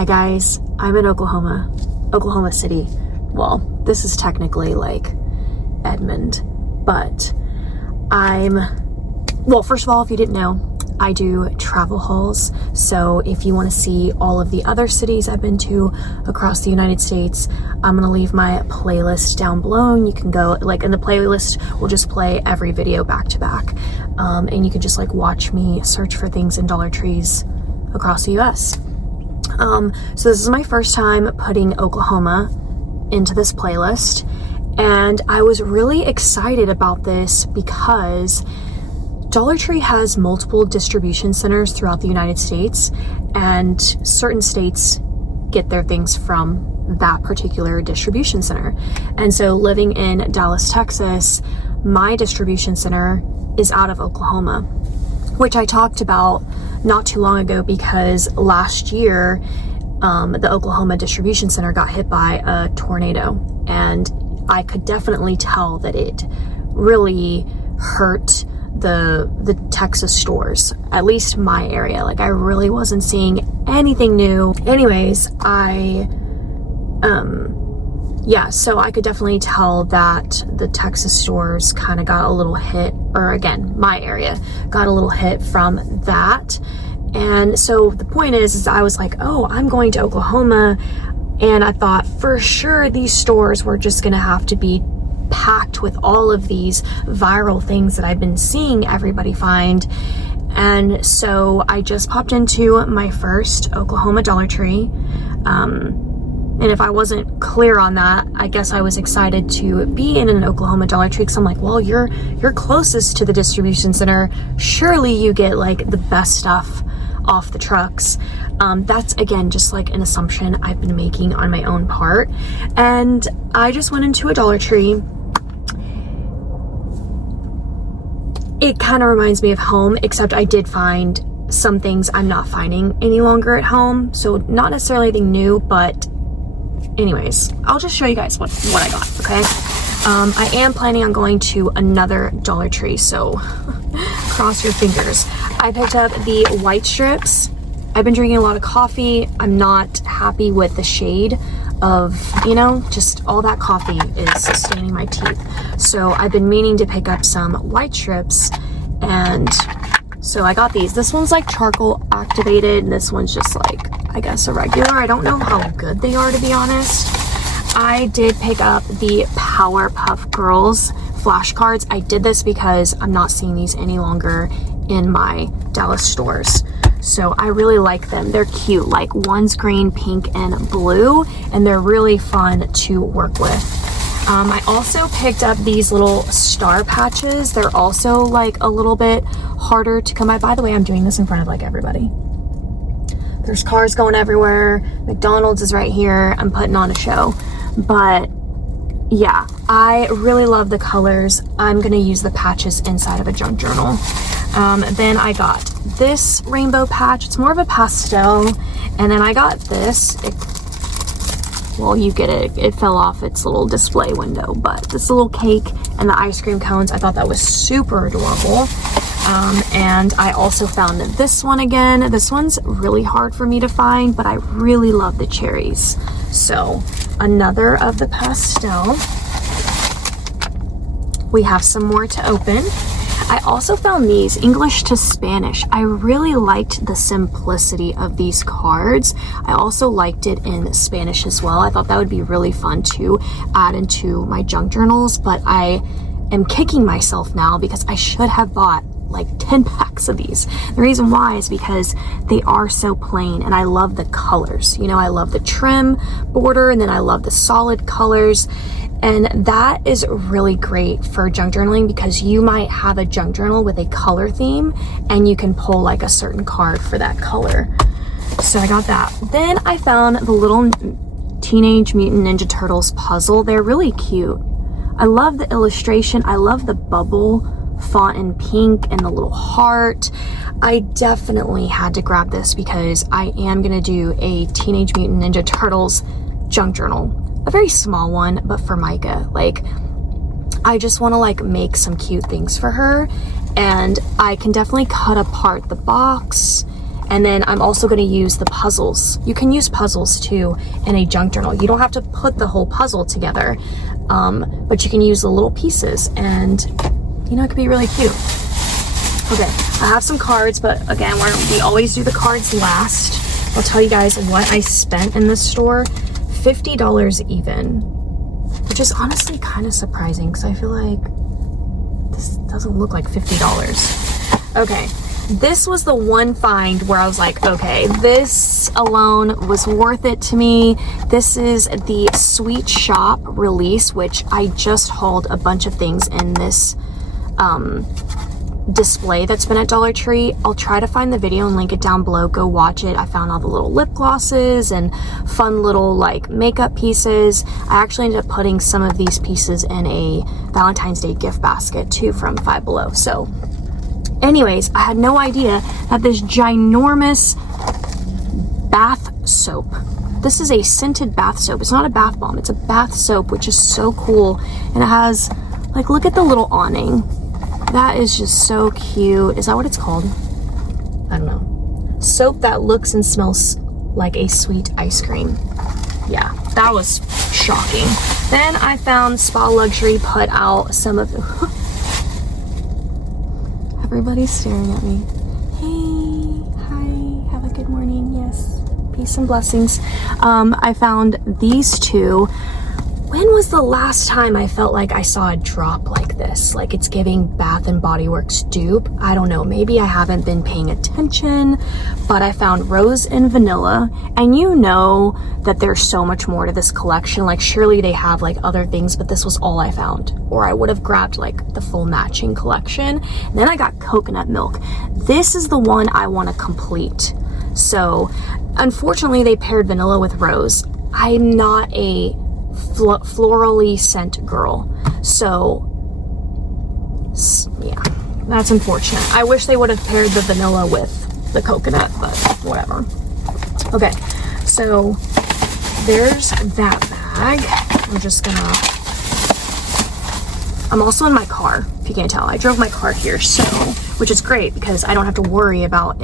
Hi guys, I'm in Oklahoma City. Well, this is technically like Edmond, but well, first of all, if you didn't know, I do travel hauls. So if you want to see all of the other cities I've been to across the United States, I'm going to leave my playlist down below, and you can go, like, in the playlist will just play every video back to back. And you can just like watch me search for things in Dollar Trees across the US. So this is my first time putting Oklahoma into this playlist, and I was really excited about this because Dollar Tree has multiple distribution centers throughout the United States, and certain states get their things from that particular distribution center. And so living in Dallas, Texas, my distribution center is out of Oklahoma, which I talked about not too long ago because last year the Oklahoma distribution center got hit by a tornado, and I could definitely tell that it really hurt the Texas stores, at least my area. Like, I really wasn't seeing anything new. Anyways, so I could definitely tell that the Texas stores kind of got a little hit, or again, my area got a little hit from that. And so the point is I was like, oh, I'm going to Oklahoma, and I thought for sure these stores were just gonna have to be packed with all of these viral things that I've been seeing everybody find. And so I just popped into my first Oklahoma Dollar Tree. And if I wasn't clear on that, I guess I was excited to be in an Oklahoma Dollar Tree because I'm like, well, you're closest to the distribution center. Surely you get like the best stuff off the trucks. That's again just like an assumption I've been making on my own part. And I just went into a Dollar Tree. It kind of reminds me of home, except I did find some things I'm not finding any longer at home. So not necessarily anything new, but anyways, I'll just show you guys what I got, okay? I am planning on going to another Dollar Tree, so cross your fingers. I picked up the white strips. I've been drinking a lot of coffee. I'm not happy with the shade of, just all that coffee is staining my teeth. So I've been meaning to pick up some white strips, and so I got these. This one's like charcoal activated, and this one's just like, I guess, a regular. I don't know how good they are, to be honest. I did pick up the Powerpuff Girls flashcards. I did this because I'm not seeing these any longer in my Dallas stores. So I really like them. They're cute. Like, one's green, pink, and blue, and they're really fun to work with. I also picked up these little star patches. They're also like a little bit harder to come by. By the way, I'm doing this in front of like everybody. There's cars going everywhere. McDonald's is right here. I'm putting on a show. But yeah, I really love the colors. I'm gonna use the patches inside of a junk journal. Then I got this rainbow patch. It's more of a pastel. And then I got this. Well, you get it. It fell off its little display window. But this little cake and the ice cream cones, I thought that was super adorable. And I also found this one again. This one's really hard for me to find, but I really love the cherries. So another of the pastel. We have some more to open. I also found these English to Spanish. I really liked the simplicity of these cards. I also liked it in Spanish as well. I thought that would be really fun to add into my junk journals, but I am kicking myself now because I should have bought like 10 packs of these. The reason why is because they are so plain, and I love the colors. I love the trim border, and then I love the solid colors. And that is really great for junk journaling because you might have a junk journal with a color theme and you can pull like a certain card for that color. So I got that. Then I found the little Teenage Mutant Ninja Turtles puzzle. They're really cute. I love the illustration. I love the bubble font in pink and the little heart. I definitely had to grab this because I am gonna do a Teenage Mutant Ninja Turtles junk journal. A very small one, but for Micah. Like, I just want to like make some cute things for her, and I can definitely cut apart the box And then I'm also going to use the puzzles. You can use puzzles too in a junk journal. You don't have to put the whole puzzle together, but you can use the little pieces, and you know, it could be really cute. Okay, I have some cards, but again, we always do the cards last. I'll tell you guys what I spent in this store. $50 even, which is honestly kind of surprising because I feel like this doesn't look like $50. Okay, this was the one find where I was like, okay, this alone was worth it to me. This is the Sweet Shop release, which I just hauled a bunch of things in this display that's been at Dollar Tree. I'll try to find the video and link it down below. Go watch it. I found all the little lip glosses and fun little like makeup pieces. I actually ended up putting some of these pieces in a Valentine's Day gift basket too from Five Below. So anyways, I had no idea that this ginormous bath soap, this is a scented bath soap. It's not a bath bomb, it's a bath soap, which is so cool. And it has, like, look at the little awning. That is just so cute. Is that what it's called? I don't know. Soap that looks and smells like a sweet ice cream. Yeah, that was shocking. Then I found Spa Luxury put out some of the... Everybody's staring at me. Hey, hi, have a good morning. Yes, peace and blessings. I found these two. When was the last time I felt like I saw a drop like this? Like it's giving Bath and Body Works dupe. I don't know, maybe I haven't been paying attention, but I found rose and vanilla. And you know that there's so much more to this collection. Like surely they have like other things, but this was all I found. Or I would have grabbed like the full matching collection. And then I got coconut milk. This is the one I want to complete. So unfortunately they paired vanilla with rose. I'm not a florally scent girl, so yeah, that's unfortunate. I wish they would have paired the vanilla with the coconut, but whatever. Okay, so there's that bag. I'm also in my car, if you can't tell. I drove my car here, so, which is great because I don't have to worry about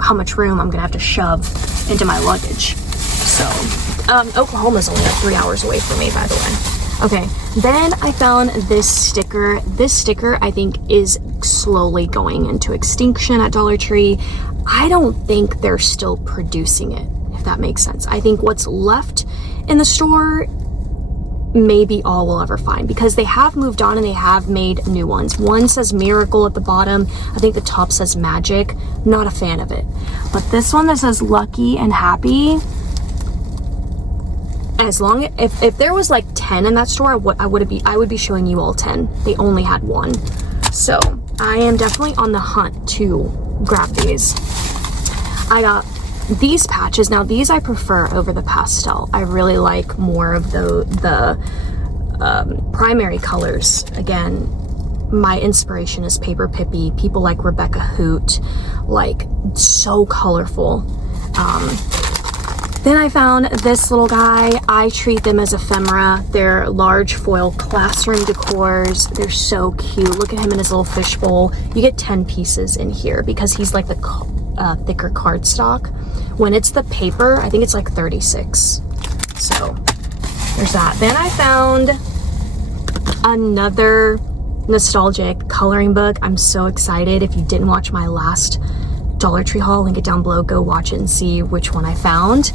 how much room I'm gonna have to shove into my luggage. So Oklahoma's only like 3 hours away from me, by the way. Okay, then I found this sticker. This sticker, I think, is slowly going into extinction at Dollar Tree. I don't think they're still producing it, if that makes sense. I think what's left in the store may be all we'll ever find because they have moved on and they have made new ones. One says Miracle at the bottom. I think the top says Magic. Not a fan of it. But this one that says Lucky and Happy, as long as, if there was like 10 in that store, I would be showing you all 10. They only had one. So I am definitely on the hunt to grab these. I got these patches. Now these I prefer over the pastel. I really like more of the primary colors. Again, my inspiration is Paper Pippi. People like Rebecca Hoot, like so colorful. Then I found this little guy. I treat them as ephemera. They're large foil classroom decors. They're so cute. Look at him in his little fishbowl. You get 10 pieces in here because he's like the thicker cardstock. When it's the paper, I think it's like 36. So there's that. Then I found another nostalgic coloring book. I'm so excited. If you didn't watch my last Dollar Tree haul, link it down below. Go watch it and see which one I found.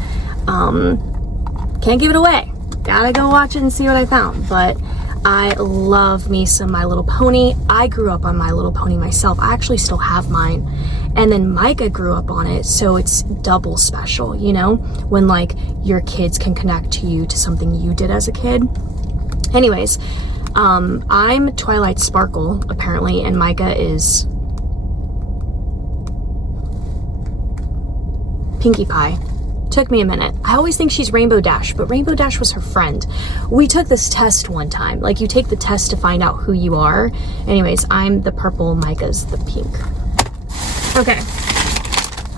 Can't give it away. Gotta go watch it and see what I found. But I love me some My Little Pony. I grew up on My Little Pony myself. I actually still have mine. And then Micah grew up on it, so it's double special, you know? When like your kids can connect to you to something you did as a kid. Anyways, I'm Twilight Sparkle, apparently, and Micah is Pinkie Pie. Took me a minute. I always think she's Rainbow Dash, but Rainbow Dash was her friend. We took this test one time. Like, you take the test to find out who you are. Anyways, I'm the purple, Micah's the pink. Okay.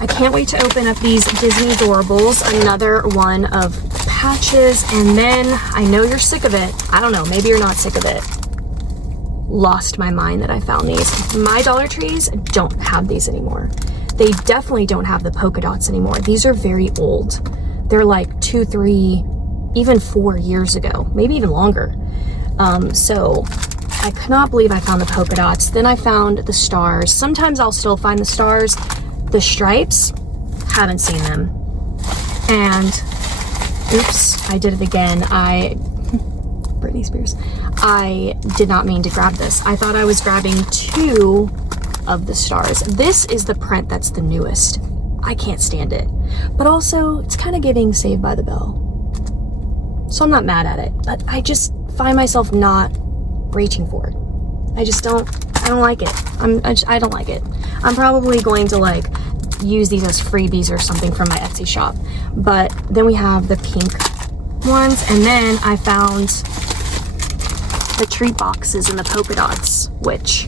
I can't wait to open up these Disney Adorables. Another one of patches. And then, I know you're sick of it. I don't know. Maybe you're not sick of it. Lost my mind that I found these. My Dollar Trees don't have these anymore. they definitely don't have the polka dots anymore. These are very old. They're like 2, 3, even 4 years ago, maybe even longer. So I could not believe I found the polka dots. Then I found the stars. Sometimes I'll still find the stars. The stripes, haven't seen them. And oops, I did it again. Britney Spears. I did not mean to grab this. I thought I was grabbing 2 of the stars. This is the print that's the newest. I can't stand it. But also, it's kind of giving Saved by the Bell. So I'm not mad at it, but I just find myself not reaching for it. I don't like it. I don't like it. I'm probably going to like use these as freebies or something from my Etsy shop. But then we have the pink ones, and then I found the treat boxes and the polka dots, which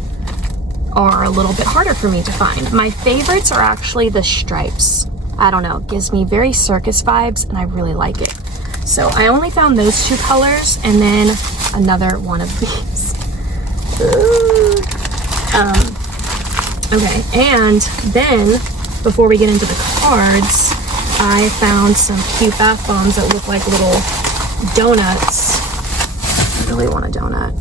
are a little bit harder for me to find. My favorites are actually the stripes. I don't know, it gives me very circus vibes and I really like it. So I only found those 2 colors and then another one of these. Okay, and then before we get into the cards, I found some cute bath bombs that look like little donuts. I really want a donut.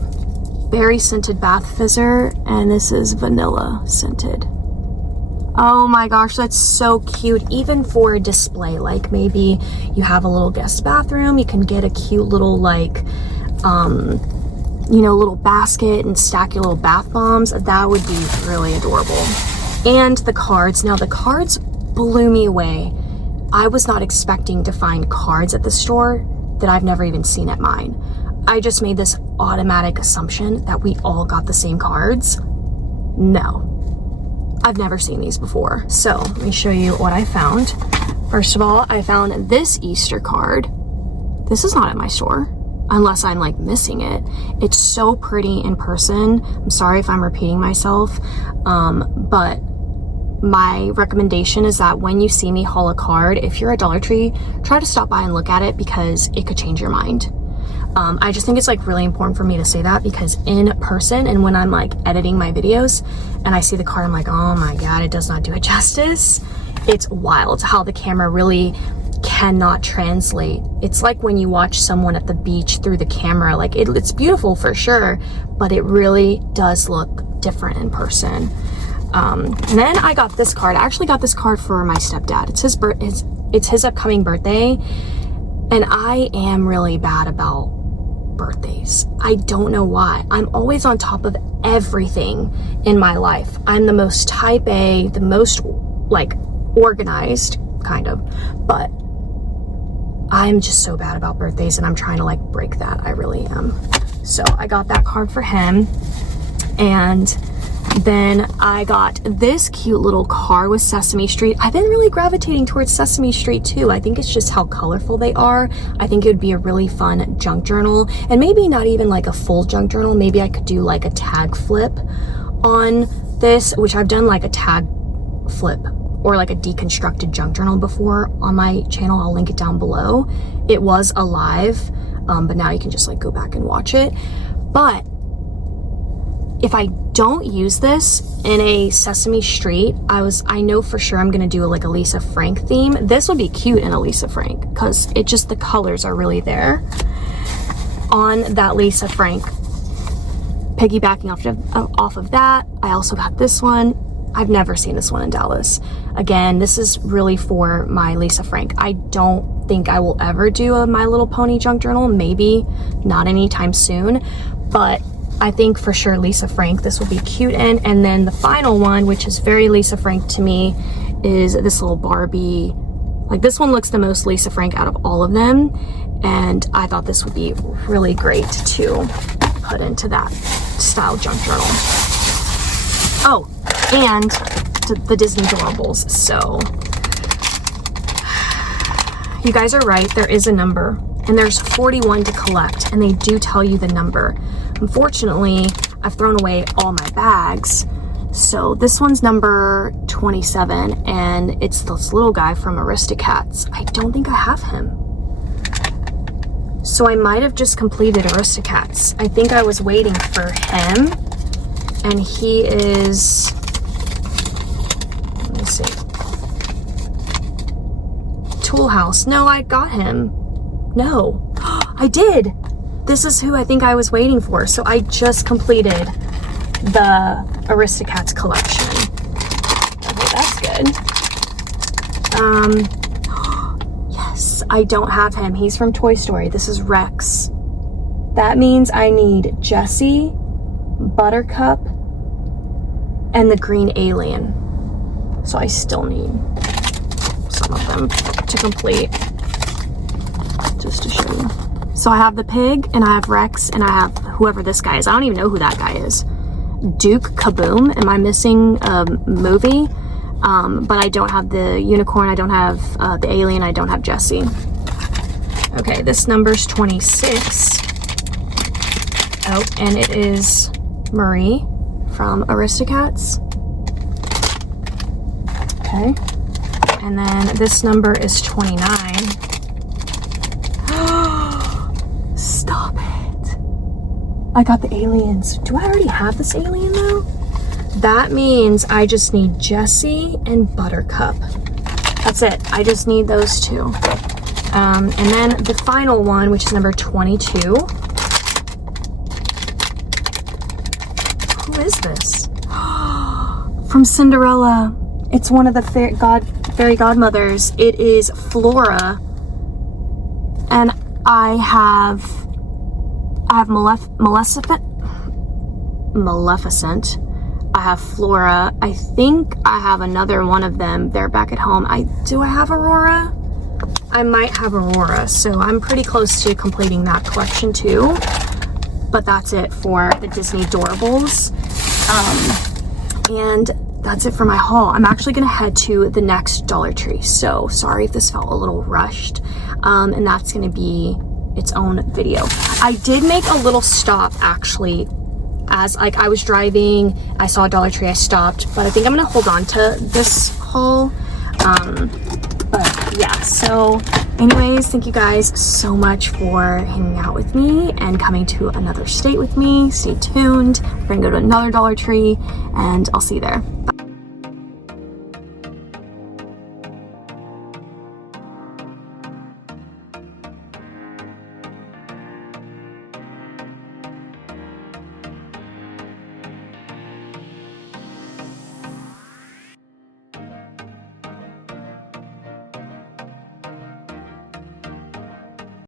Berry scented bath fizzer, and this is vanilla scented. Oh my gosh, that's so cute. Even for a display, like maybe you have a little guest bathroom, you can get a cute little like, you know, little basket and stack your little bath bombs. That would be really adorable. And the cards. Now the cards blew me away. I was not expecting to find cards at the store that I've never even seen at mine. I just made this automatic assumption that we all got the same cards. No. I've never seen these before. So let me show you what I found. First of all, I found this Easter card. This is not at my store, unless I'm like missing it. It's so pretty in person. I'm sorry if I'm repeating myself, but my recommendation is that when you see me haul a card, if you're at Dollar Tree, try to stop by and look at it because it could change your mind. I just think it's like really important for me to say that because in person and when I'm like editing my videos and I see the card, I'm like, oh my God, it does not do it justice. It's wild how the camera really cannot translate. It's like when you watch someone at the beach through the camera, like it's beautiful for sure, but it really does look different in person. And then I got this card. I actually got this card for my stepdad. It's his upcoming birthday, and I am really bad about birthdays. I don't know why. I'm always on top of everything in my life. I'm the most type A, the most like organized kind of, but I'm just so bad about birthdays and I'm trying to like break that. I really am. So I got that card for him, and then I got this cute little card with Sesame Street. I've been really gravitating towards Sesame Street too. I think it's just how colorful they are. I think it would be a really fun junk journal, and maybe not even like a full junk journal. Maybe I could do like a tag flip on this, which I've done like a tag flip or like a deconstructed junk journal before on my channel. I'll link it down below. It was alive, but now you can just like go back and watch it. But if I don't use this in a Sesame Street, I know for sure I'm gonna do like a Lisa Frank theme. This would be cute in a Lisa Frank because the colors are really there on that Lisa Frank. Piggybacking off of that, I also got this one. I've never seen this one in Dallas. Again, this is really for my Lisa Frank. I don't think I will ever do a My Little Pony junk journal, maybe not anytime soon, but I think for sure Lisa Frank this will be cute in. And then the final one, which is very Lisa Frank to me, is this little Barbie. Like this one looks the most Lisa Frank out of all of them, and I thought this would be really great to put into that style junk journal. Oh, and the Disney Doorables. So you guys are right, there is a number, and there's 41 to collect, and they do tell you the number. Unfortunately, I've thrown away all my bags, so this one's number 27, and it's this little guy from Aristocats. I don't think I have him, so I might have just completed Aristocats. I think I was waiting for him, and he is, let me see, Tool House. No, I got him. No, I did. This is who I think I was waiting for. So I just completed the Aristocats collection. Okay, that's good. Yes, I don't have him. He's from Toy Story. This is Rex. That means I need Jessie, Buttercup, and the green alien. So I still need some of them to complete, just to show you. So I have the pig, and I have Rex, and I have whoever this guy is. I don't even know who that guy is. Duke Kaboom. Am I missing a movie? But I don't have the unicorn, I don't have the alien, I don't have Jessie. Okay, this number's 26. Oh, and it is Marie from Aristocats. Okay. And then this number is 29. Stop it. I got the aliens. Do I already have this alien though? That means I just need Jessie and Buttercup. That's it. I just need those two. And then the final one, which is number 22. Who is this? From Cinderella. It's one of the fairy godmothers. It is Flora. And I have Maleficent. I have Flora. I think I have another one of them. They're back at home. Do I have Aurora? I might have Aurora, so I'm pretty close to completing that collection too. But that's it for the Disney Doorables. And that's it for my haul. I'm actually gonna head to the next Dollar Tree, so sorry if this felt a little rushed. And that's gonna be its own video. I did make a little stop actually. As like I was driving, I saw a Dollar Tree, I stopped, but I think I'm gonna hold on to this haul. But yeah, so anyways, thank you guys so much for hanging out with me and coming to another state with me. Stay tuned. We're gonna go to another Dollar Tree, and I'll see you there. Bye.